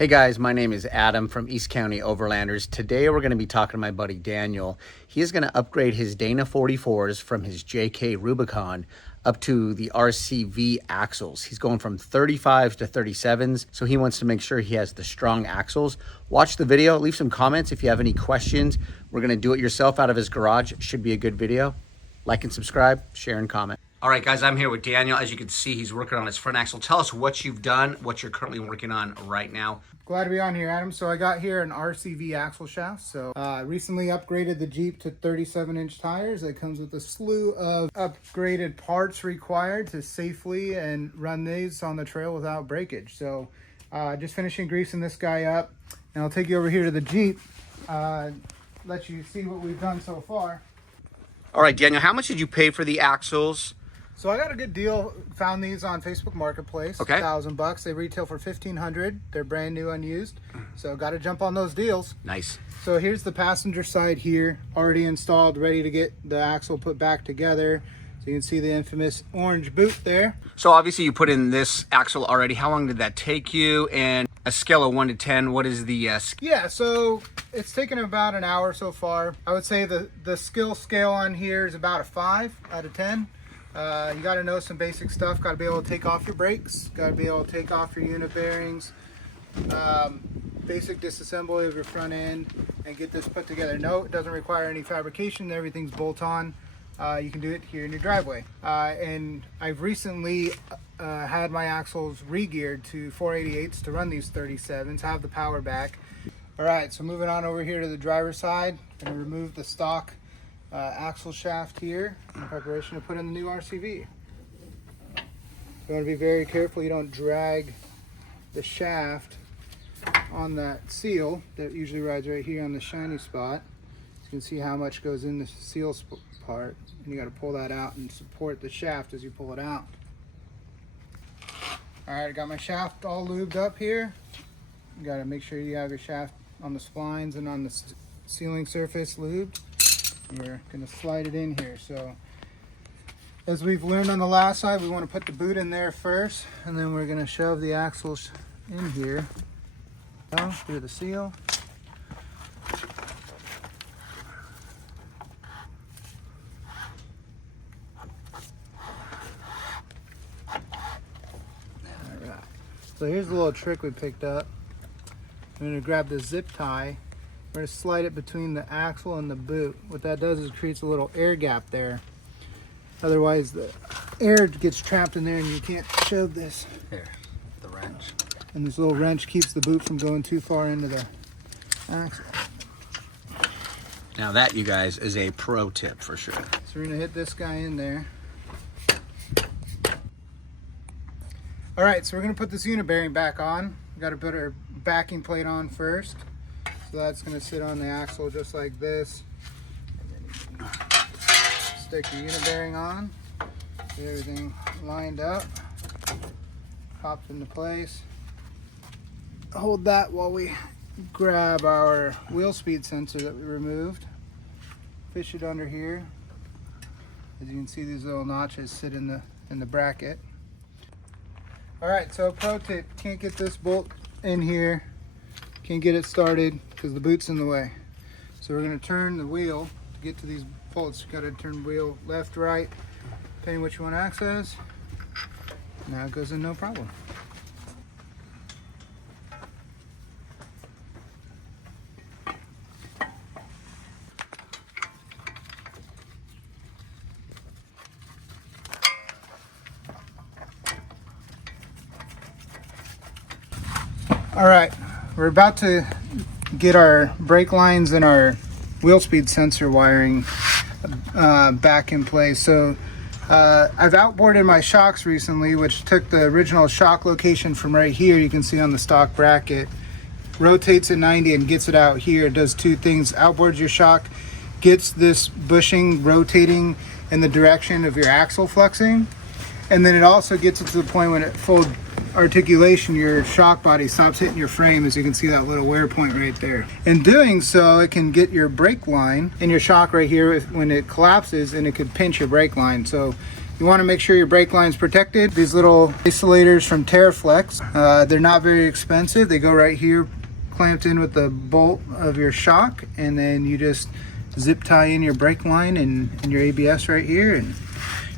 Hey guys, my name is Adam from East County Overlanders. Today we're going to be talking to my buddy Daniel. He is going to upgrade his Dana 44s from his JK Rubicon up to the RCV axles. He's going from 35s to 37s, so he wants to make sure he has the strong axles. Watch the video, leave some comments if you have any questions. We're going to do it yourself out of his garage. It should be a good video. Like and subscribe, share and comment. All right, guys, I'm here with Daniel. As you can see, he's working on his front axle. Tell us what you've done, what you're currently working on right now. Glad to be on here, Adam. So I got here an RCV axle shaft. So recently upgraded the Jeep to 37-inch tires. It comes with a slew of upgraded parts required to safely and run these on the trail without breakage. So just finishing greasing this guy up. And I'll take you over here to the Jeep, let you see what we've done so far. All right, Daniel, how much did you pay for the axles? So I got a good deal. Found these on Facebook Marketplace. Okay. $1,000. They retail for $1,500. They're brand new, unused. So got to jump on those deals. Nice. So here's the passenger side here, already installed, ready to get the axle put back together. So you can see the infamous orange boot there. So obviously you put in this axle already. How long did that take you? And a scale of 1 to 10, what is the Yeah, so it's taken about an hour so far. I would say the skill scale on here is about a 5 out of 10. You got to know some basic stuff. Got to be able to take off your brakes. Got to be able to take off your unit bearings. Basic disassembly of your front end and get this put together. No, it doesn't require any fabrication. Everything's bolt on. You can do it here in your driveway. And I've recently had my axles re-geared to 488s to run these 37s, have the power back. All right, so moving on over here to the driver's side, I'm gonna remove the stock axle shaft here in preparation to put in the new RCV. You want to be very careful you don't drag the shaft on that seal that usually rides right here on the shiny spot. So you can see how much goes in the seal part, and you got to pull that out and support the shaft as you pull it out. All right, I got my shaft all lubed up here. You got to make sure you have your shaft on the splines and on the sealing surface lubed. We're going to slide it in here. So as we've learned on the last side, we want to put the boot in there first, and then we're going to shove the axles in here through the seal. Alright, so here's the little trick we picked up. I'm going to grab the zip tie. We're going to slide it between the axle and the boot. What that does is it creates a little air gap there. Otherwise the air gets trapped in there and you can't shove this. There, the wrench. And this little wrench keeps the boot from going too far into the axle. Now that, you guys, is a pro tip for sure. So we're going to hit this guy in there. All right, so we're going to put this unit bearing back on. We've got to put our backing plate on first. So that's going to sit on the axle just like this. And then you can stick your unit bearing on. Get everything lined up. Popped into place. Hold that while we grab our wheel speed sensor that we removed. Fish it under here. As you can see, these little notches sit in the bracket. All right, so pro tip, can't get this bolt in here. Can't get it started because the boot's in the way. So we're going to turn the wheel to get to these bolts. You've got to turn the wheel left, right, depending which you want to access. Now it goes in no problem. All right, we're about to get our brake lines and our wheel speed sensor wiring back in place. So I've outboarded my shocks recently, which took the original shock location from right here. You can see on the stock bracket, rotates at 90 and gets it out here. It does two things: outboards your shock, gets this bushing rotating in the direction of your axle flexing, and then it also gets it to the point when it full articulation, your shock body stops hitting your frame. As you can see, that little wear point right there. In doing so, it can get your brake line in your shock right here when it collapses, and it could pinch your brake line. So You want to make sure your brake line's protected. These little isolators from TerraFlex, they're not very expensive. They go right here, clamped in with the bolt of your shock, and then you just zip tie in your brake line and your ABS right here, and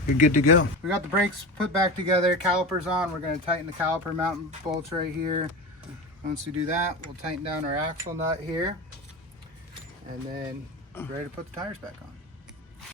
you're good to go. We got the brakes put back together, calipers on. We're going to tighten the caliper mounting bolts right here. Once we do that, we'll tighten down our axle nut here, and then ready to put the tires back on.